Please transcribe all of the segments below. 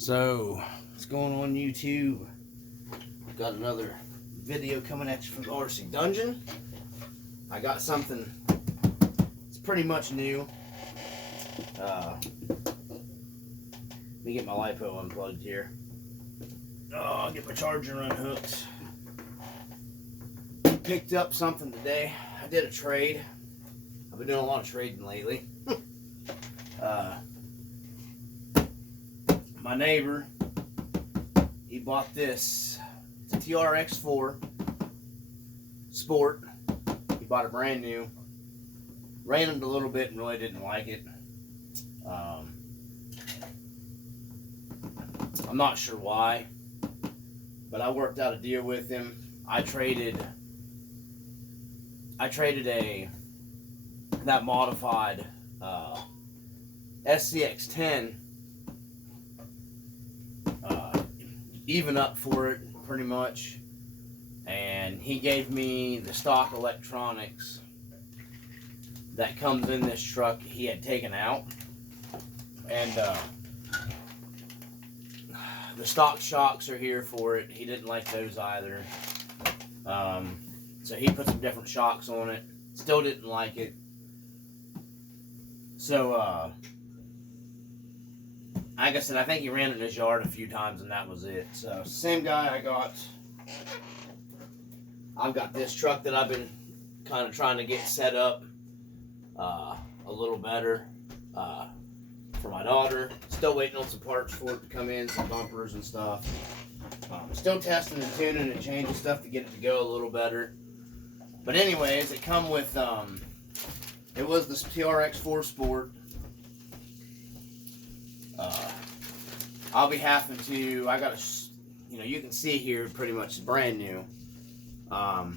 So, what's going on YouTube? I've got another video coming at you from the RC Dungeon. I got something, it's pretty much new. Let me get my LiPo unplugged here. I'll get my charger unhooked. Picked up something today. I did a trade. I've been doing a lot of trading lately. My neighbor, he bought this. It's a TRX4 Sport. He bought it brand new. Ran it a little bit and really didn't like it. I'm not sure why, but I worked out a deal with him. I traded that modified SCX10 even up for it pretty much, and he gave me the stock electronics that comes in this truck he had taken out, and the stock shocks are here for it. He didn't like those either, so he put some different shocks on it. Still didn't like it. So like I said, I think he ran it in his yard a few times and that was it. So same guy I've got this truck that I've been kind of trying to get set up a little better for my daughter. Still waiting on some parts for it to come in, some bumpers and stuff. Still testing and tuning and changing stuff to get it to go a little better. But anyways, it come with it was the TRX4 Sport. I'll be having to, I got you can see here pretty much it's brand new. I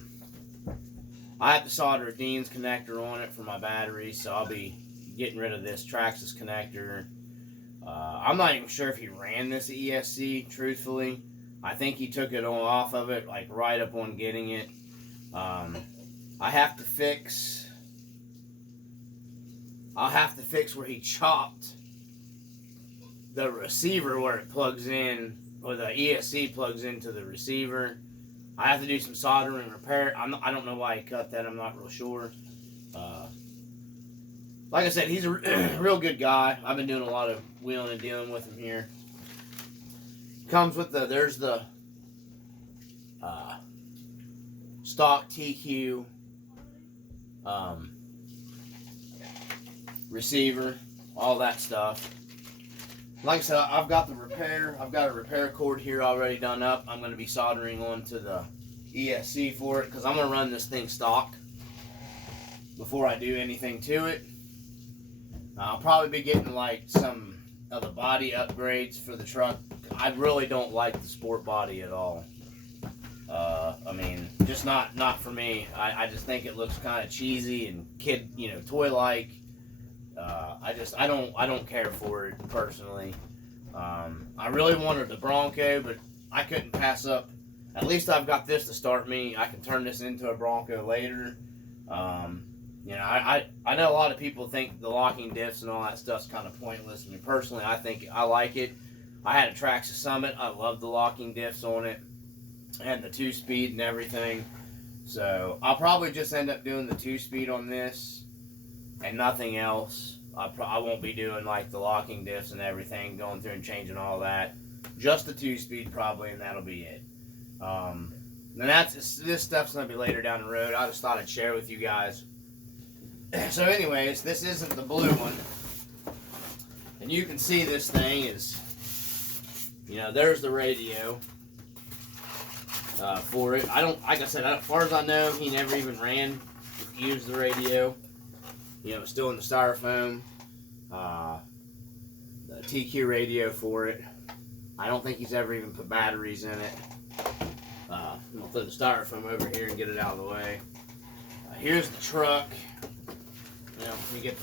have to solder a Dean's connector on it for my battery, so I'll be getting rid of this Traxxas connector. I'm not even sure if he ran this ESC, truthfully. I think he took it off of it, like right up on getting it. I'll have to fix where he chopped the receiver where it plugs in, or the ESC plugs into the receiver. I have to do some soldering repair. I don't know why he cut that. I'm not real sure. Like I said, he's a real good guy. I've been doing a lot of wheeling and dealing with him here. Comes with there's the stock TQ receiver, all that stuff. Like I said, I've got a repair cord here already done up. I'm going to be soldering onto the ESC for it because I'm going to run this thing stock before I do anything to it. I'll probably be getting like some of the body upgrades for the truck. I really don't like the Sport body at all. I mean, just not for me. I just think it looks kind of cheesy and toy-like. I don't care for it personally. I really wanted the Bronco, but I couldn't pass up. At least I've got this to start me. I can turn this into a Bronco later. I know a lot of people think the locking diffs and all that stuff's kind of pointless. I mean, personally, I like it. I had a Traxxas Summit. I love the locking diffs on it and the 2-speed and everything. So I'll probably just end up doing the 2-speed on this and nothing else. I won't be doing like the locking diffs and everything, going through and changing all that. Just the 2-speed probably, and that'll be it. And this stuff's gonna be later down the road. I just thought I'd share with you guys. So anyways, this isn't the blue one, and you can see this thing is, there's the radio for it. Like I said, as far as I know, he never even used the radio. It's still in the styrofoam. The TQ radio for it. I don't think he's ever even put batteries in it. I'm going to throw the styrofoam over here and get it out of the way. Here's the truck. You get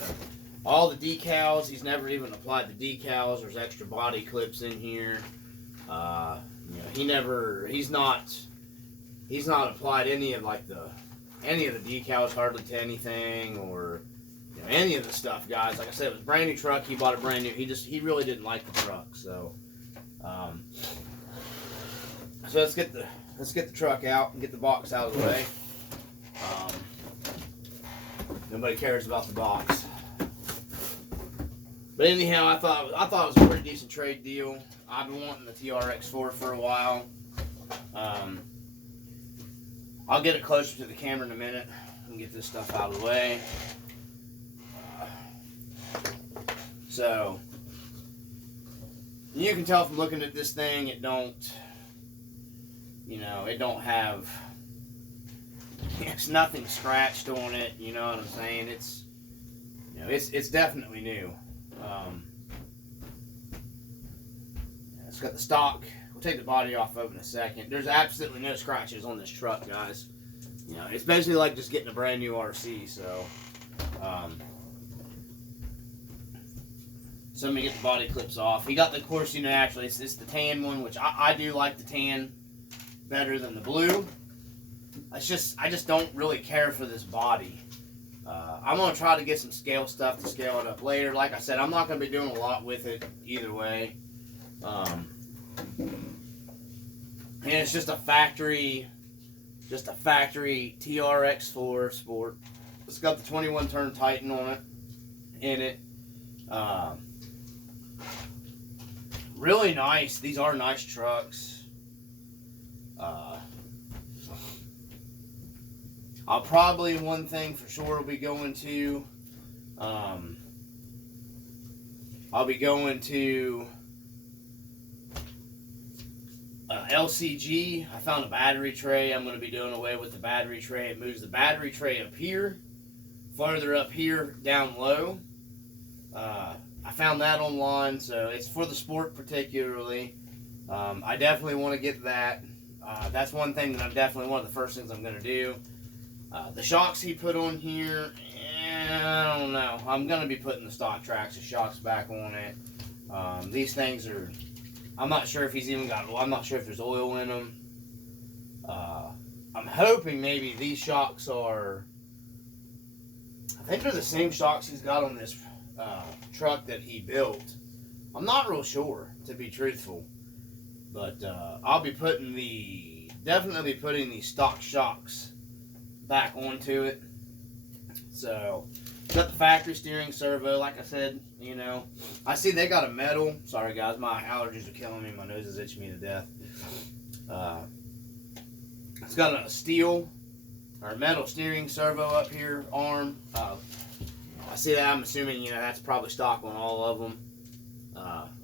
all the decals. He's never even applied the decals. There's extra body clips in here. He's not applied any of the decals hardly to anything, or any of the stuff, guys. Like I said, it was a brand new truck. He bought it brand new. He really didn't like the truck, so So let's get the truck out and get the box out of the way. Nobody cares about the box. But anyhow, I thought it was a pretty decent trade deal. I've been wanting the TRX4 for a while. I'll get it closer to the camera in a minute and get this stuff out of the way. So you can tell from looking at this thing, it don't have, it's nothing scratched on it. You know what I'm saying? It's definitely new. It's got the stock. We'll take the body off of it in a second. There's absolutely no scratches on this truck, guys. It's basically like just getting a brand new RC. So, so let me get the body clips off. He got the, of course, actually it's the tan one, which I do like the tan better than the blue. I just don't really care for this body. I'm going to try to get some scale stuff to scale it up later. Like I said, I'm not going to be doing a lot with it either way. And it's just a factory TRX4 Sport. It's got the 21 turn Titan on it, in it. Really nice. These are nice trucks. I'll probably, one thing for sure, will be going to, I'll be going to LCG. I found a battery tray. I'm going to be doing away with the battery tray. It moves the battery tray up here, farther up here, down low. I found that online, so it's for the Sport particularly. I definitely want to get that. That's one thing that I'm definitely, one of the first things I'm going to do. The shocks he put on here, I don't know. I'm going to be putting the stock Traxxas shocks back on it. These things are, I'm not sure if he's even got, well, I'm not sure if there's oil in them. I'm hoping maybe these shocks are, I think they're the same shocks he's got on this truck that he built. I'm not real sure, to be truthful. But I'll be definitely putting the stock shocks back onto it. So, got the factory steering servo, like I said, I see they got a metal, sorry guys, my allergies are killing me, my nose is itching me to death. It's got a steel, or metal steering servo up here, arm. I see that, I'm assuming, that's probably stock on all of them.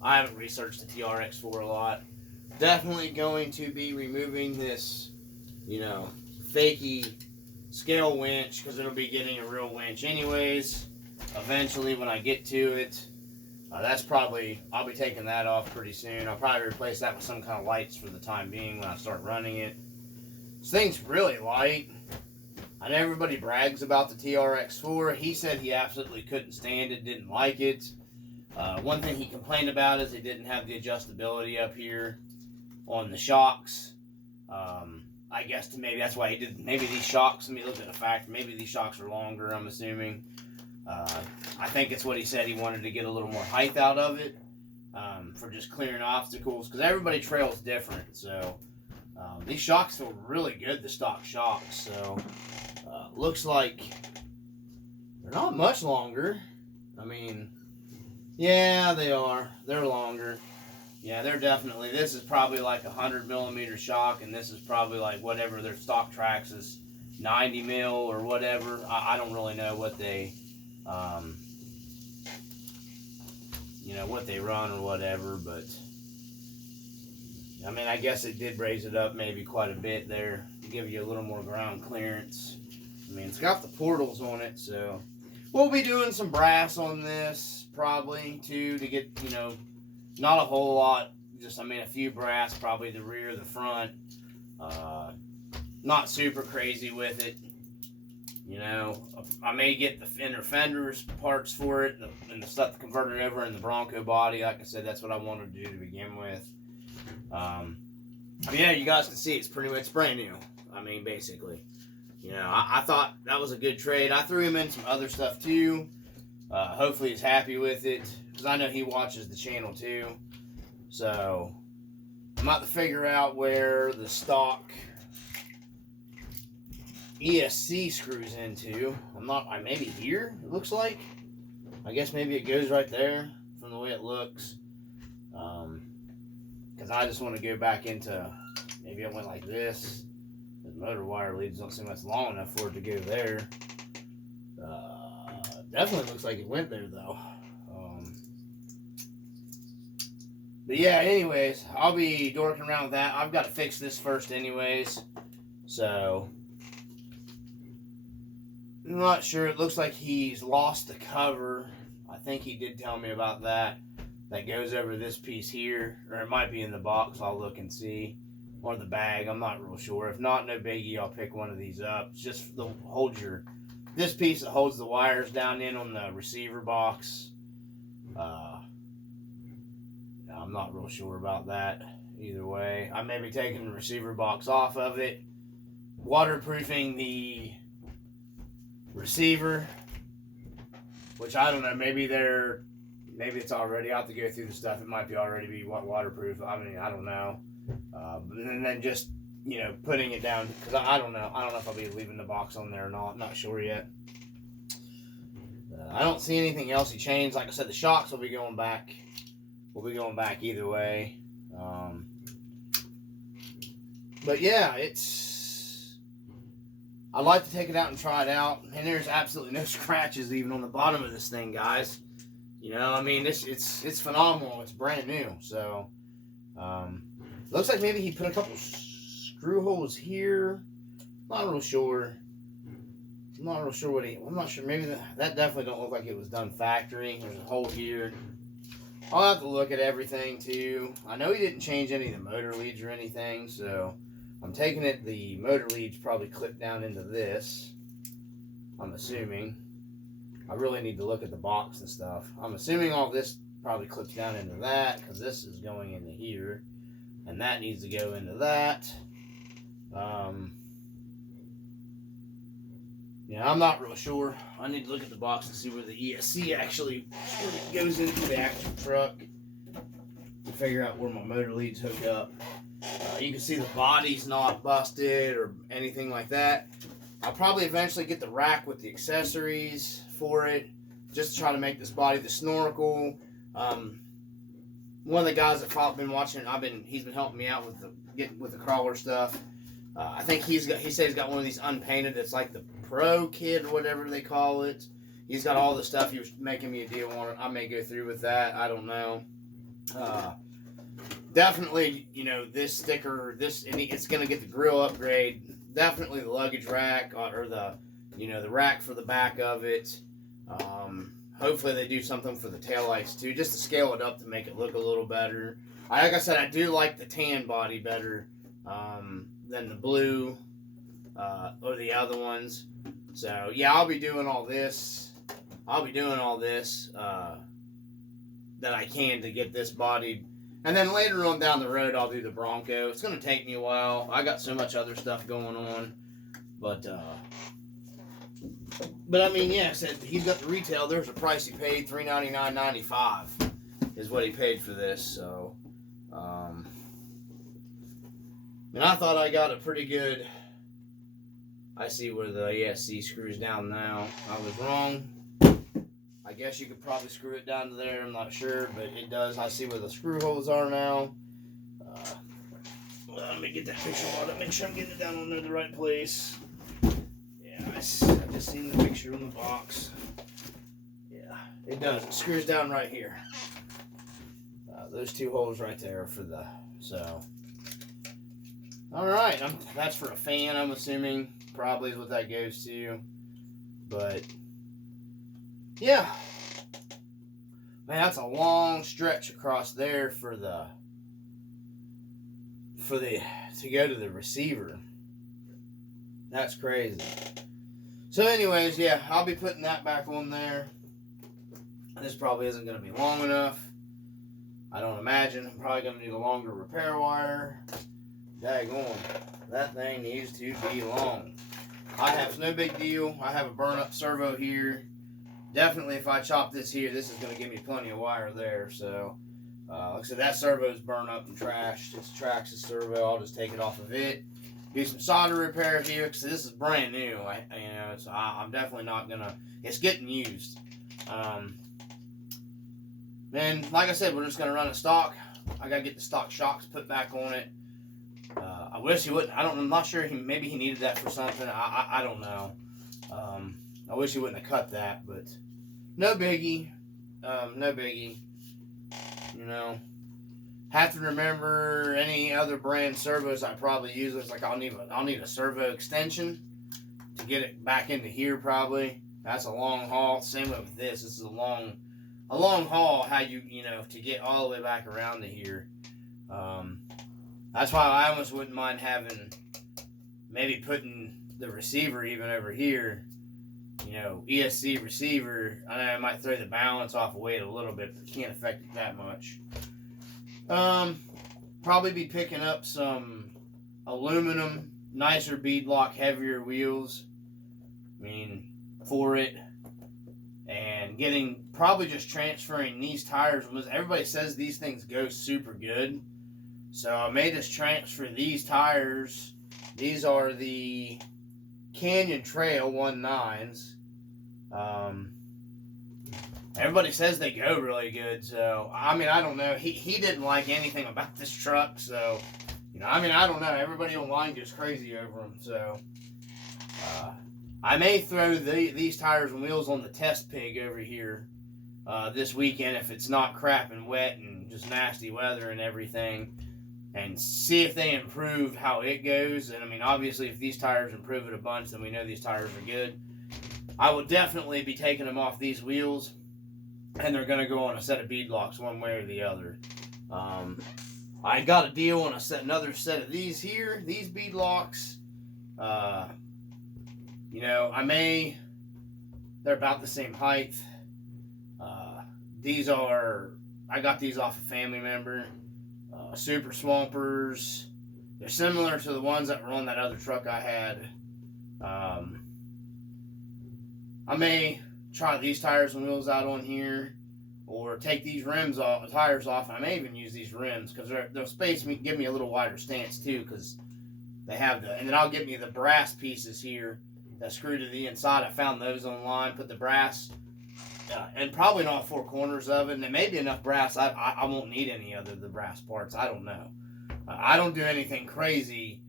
I haven't researched the TRX4 a lot. Definitely going to be removing this, fakey scale winch, because it'll be getting a real winch anyways eventually when I get to it. That's probably, I'll be taking that off pretty soon. I'll probably replace that with some kind of lights for the time being when I start running it. This thing's really light. I know everybody brags about the TRX4. He said he absolutely couldn't stand it, didn't like it. One thing he complained about is it didn't have the adjustability up here on the shocks. I guess maybe that's why he did. Maybe these shocks, let me look at a factor. Maybe these shocks are longer, I'm assuming. I think it's what he said. He wanted to get a little more height out of it for just clearing obstacles, because everybody trails different. So these shocks feel really good, the stock shocks. So looks like they're not much longer. I mean, yeah, they are. They're longer. Yeah, they're definitely, this is probably like a 100mm shock, and this is probably like whatever their stock Traxxas 90mm or whatever. I don't really know what they, what they run or whatever, but I mean, I guess it did raise it up maybe quite a bit there to give you a little more ground clearance. I mean, it's got the portals on it, so we'll be doing some brass on this probably too, to get, not a whole lot, just, a few brass, probably the rear, the front. Not super crazy with it. I may get the inner fenders parts for it, and the stuff converted over in the Bronco body. Like I said, that's what I wanted to do to begin with. Yeah, you guys can see it's brand new. Basically. I thought that was a good trade. I threw him in some other stuff too. Hopefully he's happy with it, because I know he watches the channel too. So, I'm about to figure out where the stock ESC screws into. Maybe here, it looks like. I guess maybe it goes right there from the way it looks. Because I just want to go back into, maybe it went like this. The motor wire leads don't seem like it's long enough for it to go there. Definitely looks like it went there though. But yeah, anyways, I'll be dorking around with that. I've got to fix this first anyways. So, I'm not sure. It looks like he's lost the cover. I think he did tell me about that. That goes over this piece here. Or it might be in the box. I'll look and see. Or the bag. I'm not real sure. If not, no biggie. I'll pick one of these up. It's just this piece that holds the wires down in on the receiver box. I'm not real sure about that either way. I may be taking the receiver box off of it, waterproofing the receiver, which I don't know, maybe it's already out to go through the stuff. It might be already be waterproof. I mean, I don't know. And then just, putting it down, because I don't know. I don't know if I'll be leaving the box on there or not. I'm not sure yet. I don't see anything else he changed. Like I said, the shocks will be going back. We'll be going back either way. But yeah, I'd like to take it out and try it out. And there's absolutely no scratches even on the bottom of this thing, guys. I mean, it's phenomenal. It's brand new. So, looks like maybe he put a couple screw holes here. Not real sure. I'm not real sure I'm not sure. Maybe that definitely don't look like it was done factory. There's a hole here. I'll have to look at everything too. I know he didn't change any of the motor leads or anything, so I'm taking it the motor leads probably clip down into this. I'm assuming. I really need to look at the box and stuff. I'm assuming all this probably clips down into that, because this is going into here, and that needs to go into that. Yeah, I'm not real sure. I need to look at the box and see where the ESC actually goes into the actual truck to figure out where my motor leads hook up. You can see the body's not busted or anything like that. I'll probably eventually get the rack with the accessories for it, just to try to make this body the snorkel. One of the guys that I've been watching, he's been helping me out with the crawler stuff. I think he said he's got one of these unpainted that's like the Pro Kit or whatever they call it. He's got all the stuff. He was making me a deal on it. I may go through with that. I don't know. Definitely, this sticker, it's going to get the grill upgrade. Definitely the luggage rack or the rack for the back of it. Hopefully they do something for the taillights too, just to scale it up to make it look a little better. Like I said, I do like the tan body better than the blue or the other ones. So yeah, I'll be doing all this. That I can to get this bodied. And then later on down the road, I'll do the Bronco. It's going to take me a while. I got so much other stuff going on. But I mean, yeah, I said he's got the retail. There's a price he paid, $399.95 is what he paid for this. So, and I thought I got a pretty good. I see where the ESC screws down now. I was wrong. I guess you could probably screw it down to there. I'm not sure, but it does. I see where the screw holes are now. Well, let me get that picture on it. Make sure I'm getting it down on there the right place. Yeah, I just seen the picture on the box. Yeah, it does. It screws down right here. Those two holes right there for the. So, all right. That's for a fan, I'm assuming. Probably is what that goes to. But yeah, man, that's a long stretch across there to go to the receiver. That's crazy. So anyways, yeah, I'll be putting that back on there. This probably isn't going to be long enough. I don't imagine. I'm probably going to need a longer repair wire. Daggone, that thing needs to be long. It's no big deal. I have a burn-up servo here. Definitely, if I chop this here, this is going to give me plenty of wire there. So, Like I said, that servo's burned up and trashed. It's a Traxxas servo. I'll just take it off of it. Do some solder repair here because this is brand new. So I'm definitely not gonna. It's getting used. Then, like I said, we're just gonna run a stock. I gotta get the stock shocks put back on it. I wish he wouldn't. I'm not sure. Maybe he needed that for something. I don't know. I wish he wouldn't have cut that, but no biggie. No biggie. Have to remember any other brand servos I probably use. It's like I'll need a servo extension to get it back into here probably. That's a long haul. Same way with this. This is a long haul. How to get all the way back around to here. That's why I almost wouldn't mind having maybe putting the receiver even over here. ESC receiver. I know I might throw the balance off of weight a little bit, but can't affect it that much. Probably be picking up some aluminum, nicer beadlock, heavier wheels. For it. And probably just transferring these tires. Everybody says these things go super good. So I may just transfer these tires. These are the Canyon Trail 1.9s. Everybody says they go really good, so I don't know. He didn't like anything about this truck, so I don't know. Everybody online goes crazy over them, so I may throw these tires and wheels on the test pig over here this weekend if it's not crap and wet and just nasty weather and everything, and see if they improve how it goes. And obviously, if these tires improve it a bunch, then we know these tires are good. I would definitely be taking them off these wheels, and they're going to go on a set of beadlocks one way or the other. I got a deal on another set of these here, these beadlocks. They're about the same height. I got these off a family member. Super Swampers. They're similar to the ones that were on that other truck I had. I may try these tires and wheels out on here, or take these tires off. I may even use these rims because they'll give me a little wider stance too, because they have and then I'll get me the brass pieces here that screw to the inside. I found those online. Put the brass and probably in all four corners of it, and there may be enough brass. I won't need any other the brass parts. I don't know. I don't do anything crazy.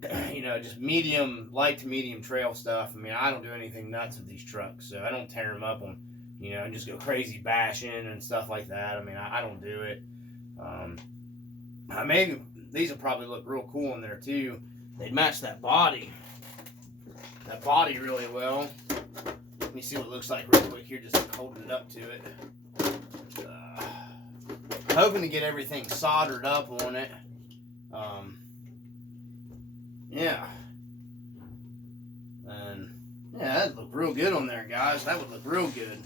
Just light to medium trail stuff. I don't do anything nuts with these trucks, so I don't tear them up on, and just go crazy bashing and stuff like that. I don't do it. These will probably look real cool in there too. They'd match that body really well. Let me see what it looks like real quick here, just holding it up to it. Hoping to get everything soldered up on it. That'd look real good on there, guys. That would look real good.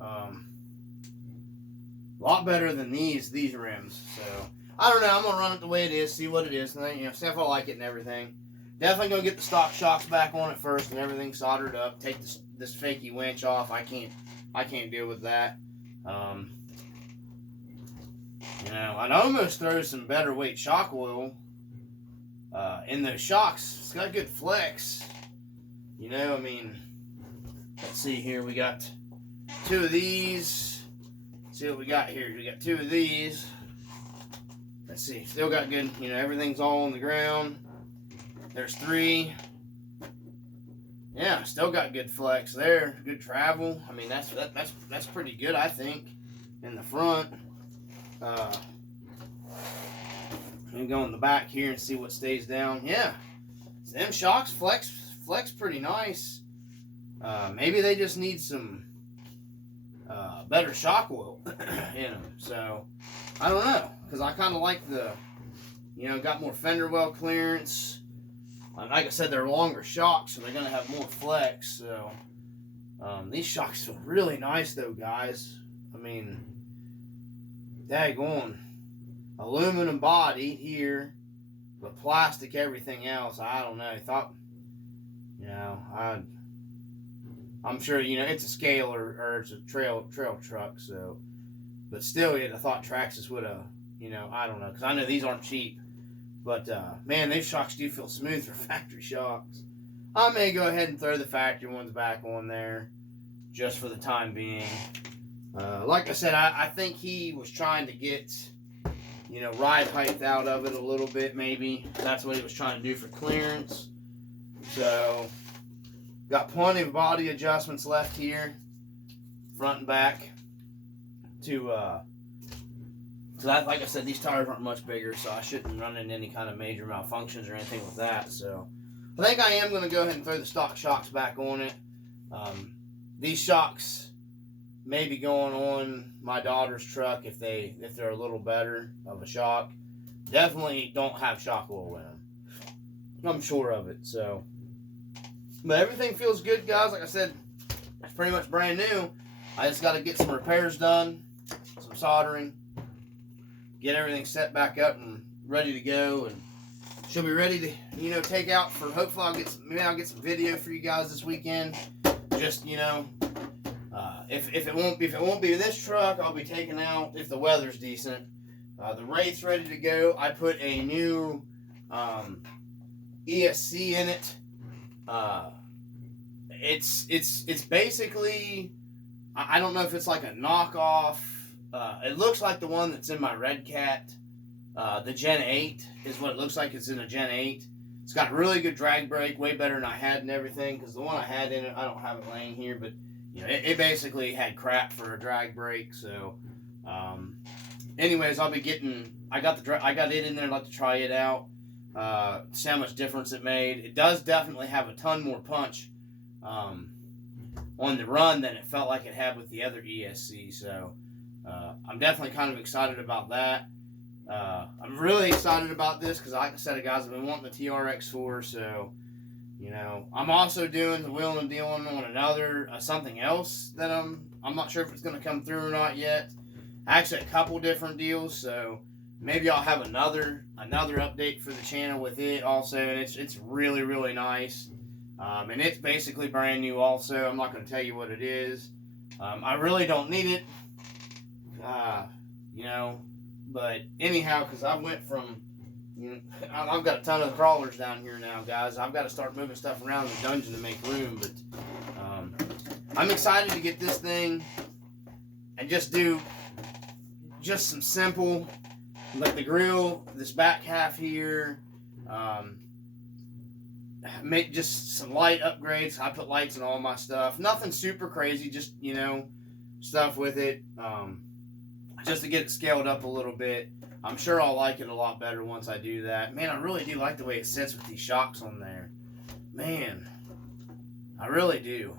A lot better than these rims. So I don't know. I'm gonna run it the way it is, see what it is, and then see if I like it and everything. Definitely gonna get the stock shocks back on it first and everything soldered up. Take this fakey winch off. I can't deal with that. I'd almost throw some better weight shock oil in those shocks. It's got good flex. Let's see here. We got two of these. Let's see what we got here. We got two of these. Let's see. Still got good. Everything's all on the ground. There's three. Yeah, still got good flex there. Good travel. That's pretty good, I think. In the front. Let me go in the back here and see what stays down. Yeah, them shocks flex pretty nice. Maybe they just need some better shock oil in them. So I don't know, because I kind of like got more fender well clearance. Like I said, they're longer shocks, so they're gonna have more flex. So these shocks feel really nice, though, guys. Daggone. Aluminum body here, but plastic everything else. I don't know. I'm sure it's a scale or it's a trail truck. So, But still, I thought Traxxas would have, you know, I don't know, because I know these aren't cheap. But, man, these shocks do feel smooth for factory shocks. I may go ahead and throw the factory ones back on there just for the time being. Like I said, I think he was trying to get, you know, ride height out of it a little bit, maybe. That's what he was trying to do for clearance. So, got plenty of body adjustments left here, front and back, so that, like I said, these tires aren't much bigger, so I shouldn't run into any kind of major malfunctions or anything with that. So I think I am going to go ahead and throw the stock shocks back on it. These shocks may be going on my daughter's truck if they're a little better of a shock. Definitely don't have shock oil in them. I'm sure of it. So, but everything feels good, guys. Like I said, it's pretty much brand new. I just got to get some repairs done, some soldering, get everything set back up and ready to go, and she'll be ready to, you know, take out for, hopefully I'll get some video for you guys this weekend. Just, you know, if it won't be this truck, I'll be taking out if the weather's decent. The Wraith's ready to go. I put a new ESC in it. It's basically, I don't know if it's like a knockoff. It looks like the one that's in my Red Cat. The Gen 8 is what it looks like. It's in a Gen 8. It's got really good drag brake, way better than I had and everything, because the one I had in it, I don't have it laying here, but you know, it basically had crap for a drag brake. So, anyways, I'll be getting. I got it in there. I'd like to try it out. See how much difference it made. It does definitely have a ton more punch on the run than it felt like it had with the other ESC. So, I'm definitely kind of excited about that. I'm really excited about this because, like I said, guys, I've been wanting the TRX4, so, you know, I'm also doing the wheeling and dealing on another, something else that I'm not sure if it's going to come through or not yet. Actually, a couple different deals, so maybe I'll have another update for the channel with it also, and it's really, really nice. And it's basically brand new also. I'm not going to tell you what it is. I really don't need it, you know. But anyhow, because I went from, you know, I've got a ton of crawlers down here now, guys. I've got to start moving stuff around in the dungeon to make room. But I'm excited to get this thing and just do just some simple, like the grill, this back half here, make just some light upgrades. I put lights in all my stuff. Nothing super crazy, just, you know, stuff with it. Just to get it scaled up a little bit. I'm sure I'll like it a lot better once I do that. Man, I really do like the way it sits with these shocks on there. Man, I really do.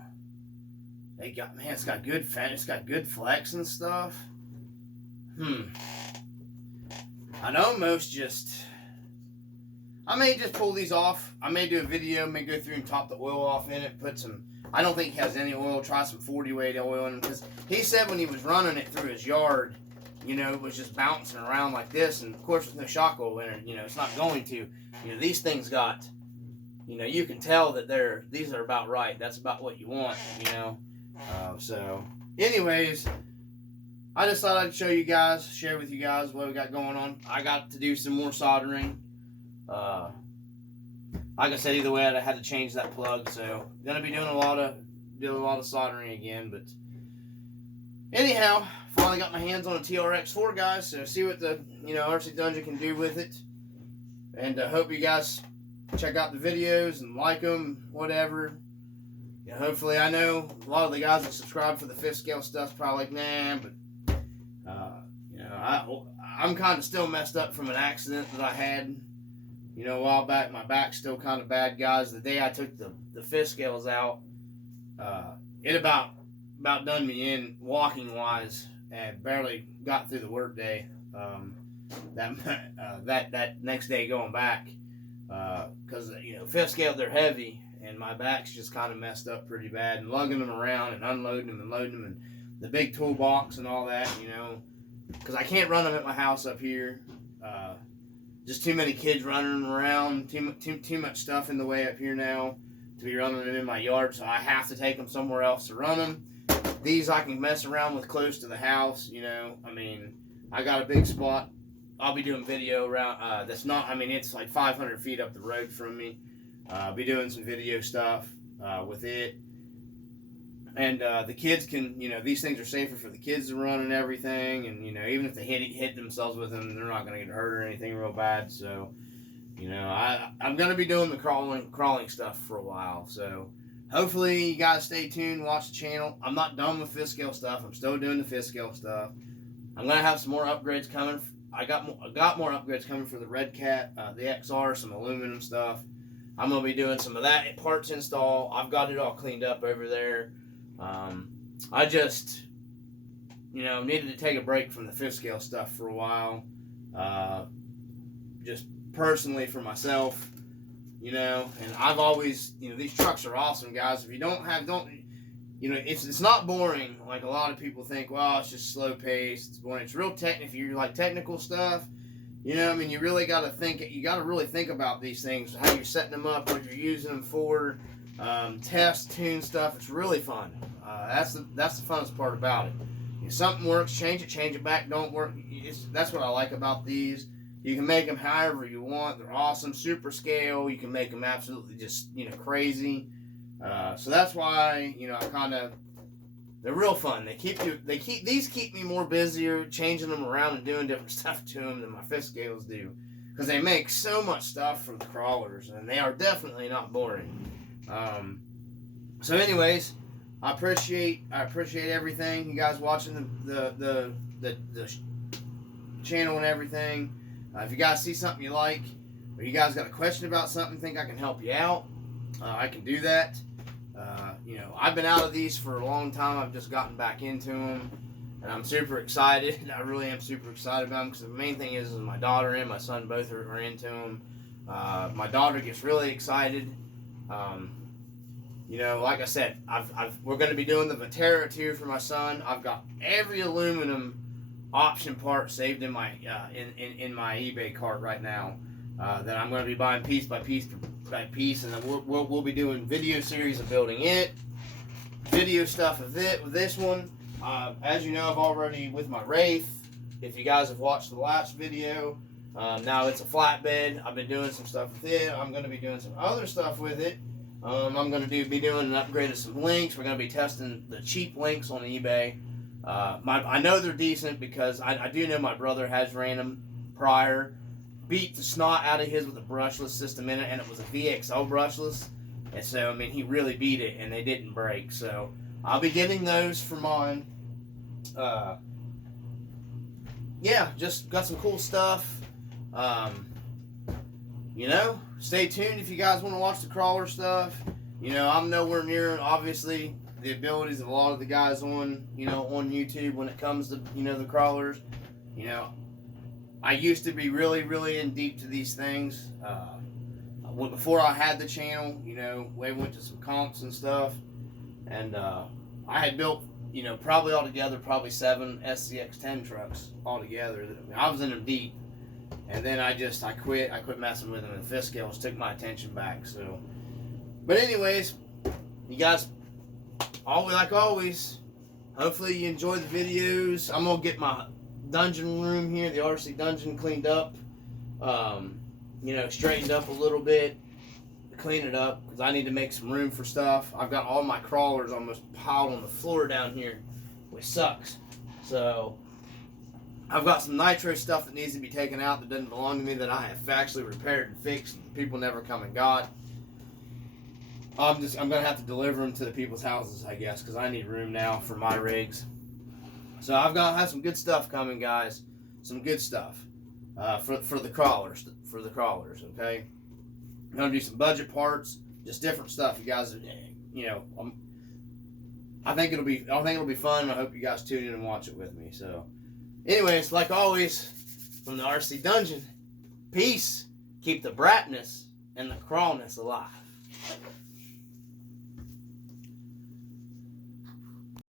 It's got good flex and stuff. I'd almost I may just pull these off. I may do a video, may go through and top the oil off in it, put some, I don't think he has any oil, try some 40 weight oil in it, because he said when he was running it through his yard, you know, it was just bouncing around like this, and of course with no shock oil in it, you know, it's not going to. You know, these things got, you know, you can tell that these are about right. That's about what you want, you know. So, anyways, I just thought I'd show you guys, share with you guys what we got going on. I got to do some more soldering. Like I said, either way, I had to change that plug, so gonna be doing a lot of soldering again. But anyhow, finally got my hands on a TRX4, guys. So see what the RC Dungeon can do with it, and hope you guys check out the videos and like them, whatever. You know, hopefully, I know a lot of the guys that subscribe for the fifth scale stuff's probably like, nah, but you know, I'm kind of still messed up from an accident that I had. You know, a while back, my back's still kind of bad, guys. The day I took the fifth scales out, it about done me in walking wise, and barely got through the work day. That next day going back, because you know, fifth scale, they're heavy, and my back's just kind of messed up pretty bad, and lugging them around and unloading them and loading them, and the big toolbox and all that, you know, because I can't run them at my house up here. Just too many kids running around, too much stuff in the way up here now to be running them in my yard, so I have to take them somewhere else to run them. these I can mess around with close to the house. You know, I mean, I got a big spot. I'll be doing video around. That's not. I mean, it's like 500 feet up the road from me. I'll be doing some video stuff with it. And the kids can, you know, these things are safer for the kids to run and everything. And, you know, even if they hit themselves with them, they're not going to get hurt or anything real bad. So, you know, I'm going to be doing the crawling stuff for a while. So, hopefully you guys stay tuned, watch the channel. I'm not done with fifth scale stuff. I'm still doing the fifth scale stuff. I'm going to have some more upgrades coming. I got more upgrades coming for the Red Cat, the XR, some aluminum stuff. I'm going to be doing some of that parts install. I've got it all cleaned up over there. I just, you know, needed to take a break from the fifth scale stuff for a while. Just personally for myself, you know, and I've always, you know, these trucks are awesome, guys. If you don't, you know, it's not boring like a lot of people think. Well, it's just slow paced. It's boring. It's real if you like technical stuff, you know, I mean, you really got to think. You got to really think about these things, how you're setting them up, what you're using them for. Test, tune stuff. It's really fun. That's the funnest part about it. If something works, change it back. Don't work. That's what I like about these. You can make them however you want. They're awesome. Super scale. You can make them absolutely just, you know, crazy. So that's why, you know, they're real fun. These keep me more busier, changing them around and doing different stuff to them than my fifth scales do, because they make so much stuff for the crawlers, and they are definitely not boring. So anyways, I appreciate everything, you guys watching the channel and everything. If you guys see something you like, or you guys got a question about something, think I can help you out, I can do that. You know, I've been out of these for a long time. I've just gotten back into them, and I'm super excited. I really am super excited about them, because the main thing is my daughter and my son both are into them. My daughter gets really excited. You know, like I said, we're going to be doing the Vatera too for my son. I've got every aluminum option part saved in my in my eBay cart right now, that I'm going to be buying piece by piece by piece, and then we'll be doing video series of building it, video stuff of it with this one. As you know, I've already with my Wraith. If you guys have watched the last video, now it's a flatbed. I've been doing some stuff with it. I'm going to be doing some other stuff with it. I'm going to be doing an upgrade of some links. We're going to be testing the cheap links on eBay. I know they're decent, because I do know my brother has ran them prior. Beat the snot out of his with a brushless system in it, and it was a VXL brushless. And so, I mean, he really beat it, and they didn't break. So, I'll be getting those for mine. Yeah, just got some cool stuff. You know, stay tuned if you guys want to watch the crawler stuff. You know, I'm nowhere near, obviously, the abilities of a lot of the guys on, you know, on YouTube when it comes to, you know, the crawlers. You know, I used to be really, really in deep to these things. Before I had the channel, you know, we went to some comps and stuff. And I had built, you know, probably 7 SCX-10 trucks altogether. I was in them deep. And then I quit messing with them, and the fifth scales took my attention back. So, but anyways, you guys, like always, hopefully you enjoy the videos. I'm gonna get my dungeon room here, the RC dungeon, cleaned up, you know, straightened up a little bit, clean it up, because I need to make some room for stuff. I've got all my crawlers almost piled on the floor down here, which sucks. So I've got some nitro stuff that needs to be taken out that doesn't belong to me, that I have actually repaired and fixed. People never come and got. I'm gonna have to deliver them to the people's houses, I guess, because I need room now for my rigs. So I've got some good stuff coming, guys. Some good stuff for the crawlers. Okay. I'm gonna do some budget parts, just different stuff. You guys, you know, I think it'll be fun, and I hope you guys tune in and watch it with me. So. Anyways, like always, from the RC Dungeon, peace, keep the bratness and the crawlness alive.